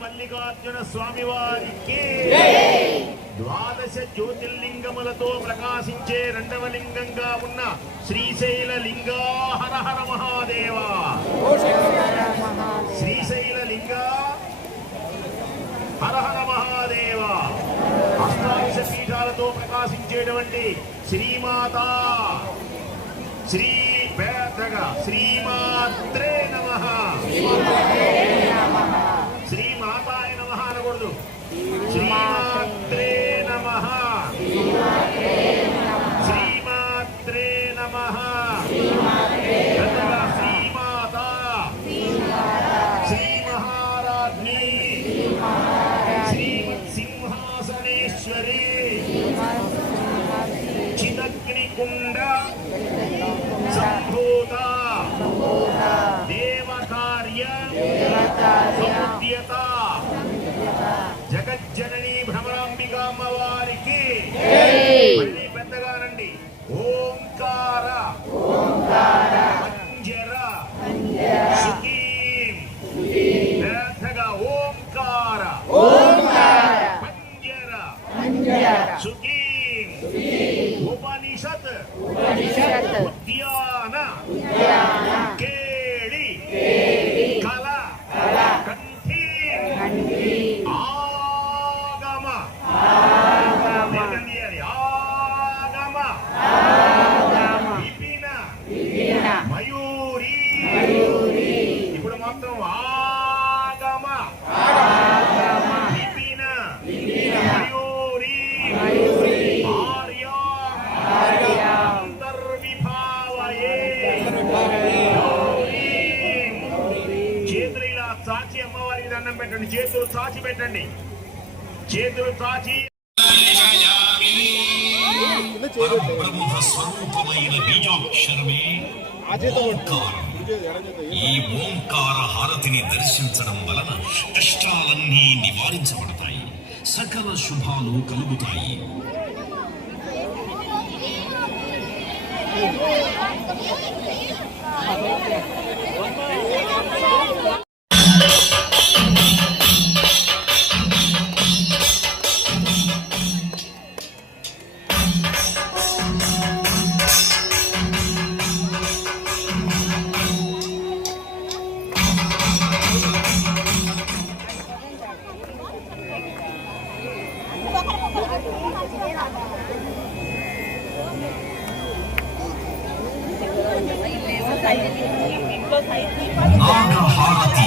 మల్లికార్జున స్వామి వారికి ద్వాదశ జ్యోతిర్లింగములతో ప్రకాశించే రెండవ లింగంగా ఉన్న శ్రీశైల లింగా హర హర మహాదేవ. శ్రీశైల లింగా హర హర మహాదేవ. అష్టాదశ పీఠాలతో ప్రకాశించేటువంటి శ్రీమాత శ్రీ పేదగా శ్రీమాత్రే నమః. శ్రీమాతాయ నమః అనకూడదు, శ్రీమాత్రే నమః. శ్రీమాత్రే నమః. పెద్దగా శ్రీమాత శ్రీ మహారాజ్ఞి శ్రీమత్ సింహాసనేశ్వరి చిదగ్నికుండ సంభూత దేవకార్య సముద్యత జగజ్జనని భ్రమరాంబిక అమ్మవారికి మళ్ళీ పెద్దగానండి. ఓంకార పంజర సుఖీం. పెద్దగా ఓంకార పంజర సుఖీం. ఉపనిషత్ ఉద్యాన కేళి కళ కంఠీ ఆగమ ఆగమ విపిన మయూరి. ఇప్పుడు మొత్తం ఆగమ విపిన మయూరి ఆర్య అంతర్విభావయే. చేతులు ఇలా చాచి అమ్మవారికి దండం పెట్టండి. చేతులు చాచి పెట్టండి. చేతులు చాచి బ్రహ్మ స్వరూపమైన బీజాక్షరమే ఓంకారం. ఈ ఓంకార హారతిని దర్శించడం వలన కష్టాలన్నీ నివారించబడతాయి, సకల శుభాలు కలుగుతాయి. నాగహారతి.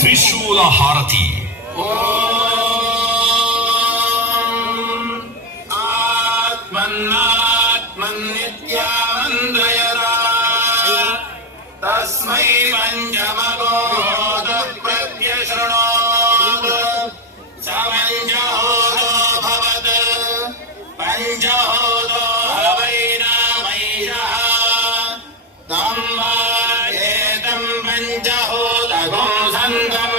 త్రిశూల హారతి. తస్మై పంచమగోదో ప్రత్యశృణోతు సమంజహోదో భవత్ పంచహోదో హవైనామైషః తం వా ఏతం పంచహోదగం సంతం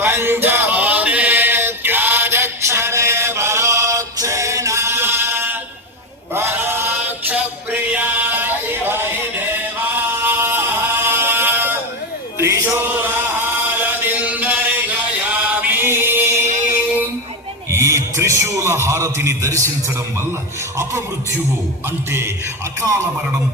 పంచహోదేత్యాదక్షరే పరోక్షేణ పరోక్ష ప్రియా ఈ త్రిశూల హారతిని దర్శించడం వల్ల అపమృత్యువు అంటే అకాల మరణం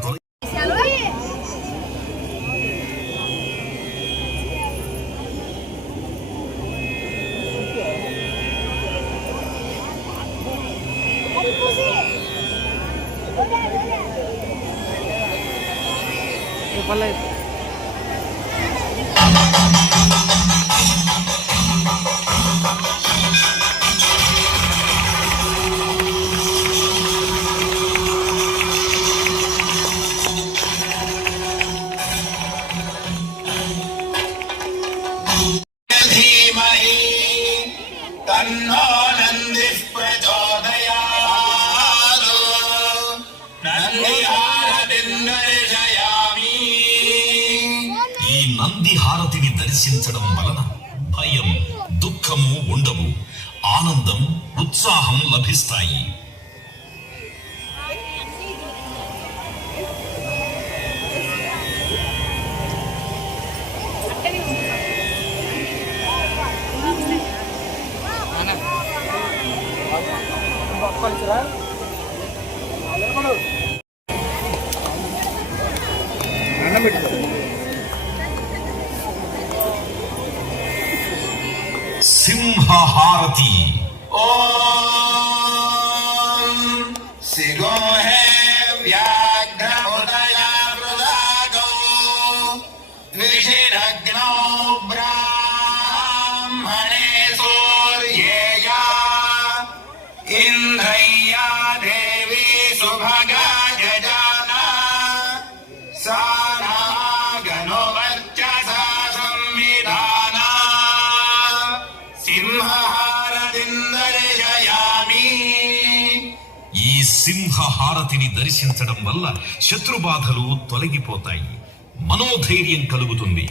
धीमहि तन्नो नन्दिः प्रचोदयात्। దర్శించడం వలన భయం, దుఃఖము ఉండవు. ఆనందం, ఉత్సాహం లభిస్తాయి. సింహహారతి. ఓం సిగోహే వ్యాఘ్ర ఉదయ మృదాగో ద్విషిరగ్నో బ్రాహ్మణే సూర్యేయా ఇంద్రయ్యా దేవి సుభగా జజానా సానాగనో వర్చసా సంవిధానా సింహహారతిందర్శయామి. ఈ సింహహారతిని దర్శించడం వల్ల శత్రుబాధలు తొలగిపోతాయి, మనోధైర్యం కలుగుతుంది.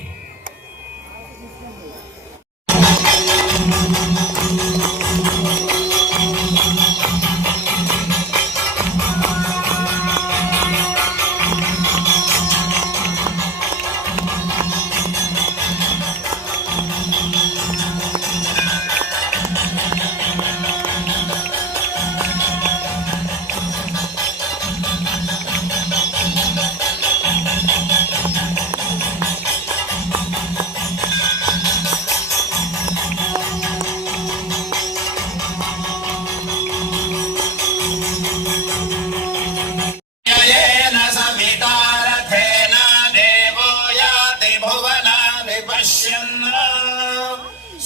येन सवितारथेन देवो याति भुवनानि पश्यन्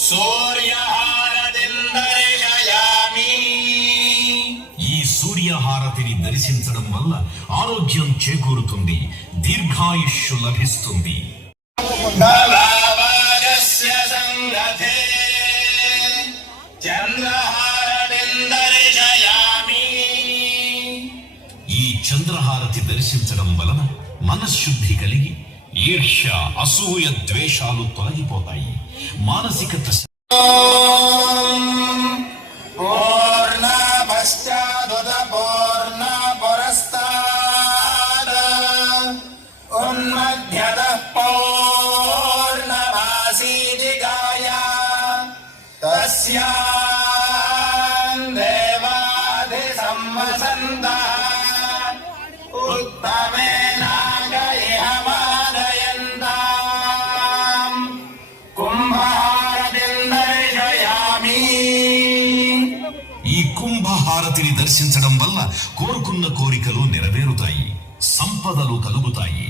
सूर्यहारतिं दर्शयामि. ఈ సూర్యహారతిని దర్శించడం వల్ల ఆరోగ్యం చేకూరుతుంది, దీర్ఘాయుష్యు లభిస్తుంది. భవావరస్య సంగతే చంద్రహారతిం దర్శయామి. ఈ చంద్రహారతి దర్శించడం వలన మనశ్శుద్ధి కలిగి ఈర్ష్య, అసూయ, ద్వేషాలు తొలగిపోతాయి. మానసిక పూర్ణపశ్చాదుత పూర్ణ పురస్తాద్ ఉన్మధ్యతః పౌర్ణమాసీదికాయ తస్యాం దేవాది సంవసन्तः ఉత్తమేనాగ ఇహ మాదయంతాం. కుంభహారతిం దర్శయామి. ఈ కుంభహారతిని దర్శించడం వల్ల కోరుకున్న కోరికలు నెరవేరుతాయి, సంపదలు కలుగుతాయి.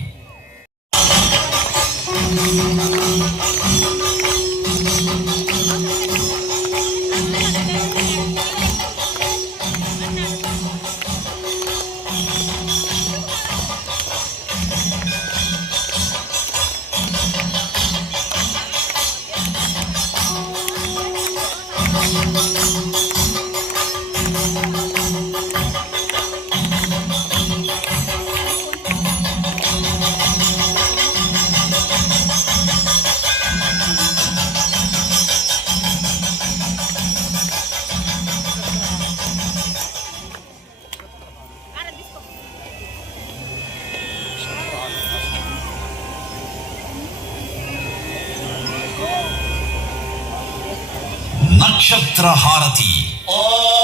నక్షత్రహారతి. ఓం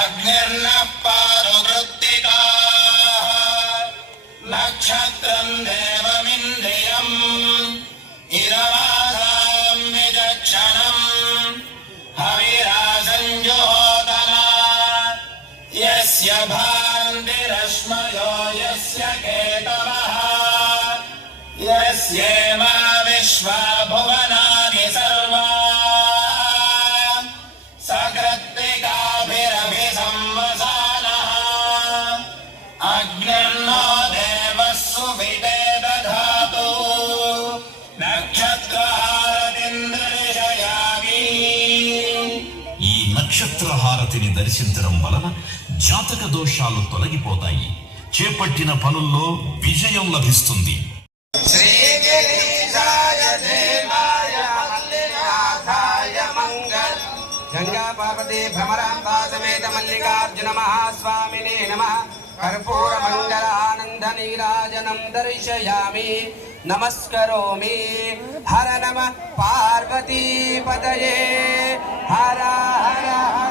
అగ్నిర్నః పారువృత్తికాః నక్షత్రం దేవమింద్రియం ఇదమాసాం విచక్షణం హవిరాజం జోదనా యస్య భాంతిరశ్మయో యస్య కేతవః యస్యేమా విశ్వా భువనాని సర్వా సకృత్తికాభిరభిసంవసానః అగ్నిర్నో దేవः సువితే దధాతు నక్షత్రహారతిం దర్శయామి. ఈ నక్షత్రహారతిని దర్శించడం వలన జాతక దోషాలు తొలగిపోతాయి, చేపట్టిన పనుల్లో విజయం లభిస్తుంది. श्रीगिरीशाय देवाय मल्लिनाथाय मंगल गंगा पार्वती भ्रमरांबा समेत मल्लिकार्जुन महास्वामिने नमः कर्पूर मंगलानंद नीराजनं दर्शयामि नमस्करोमि हर नमः पार्वती पतये हर हर हर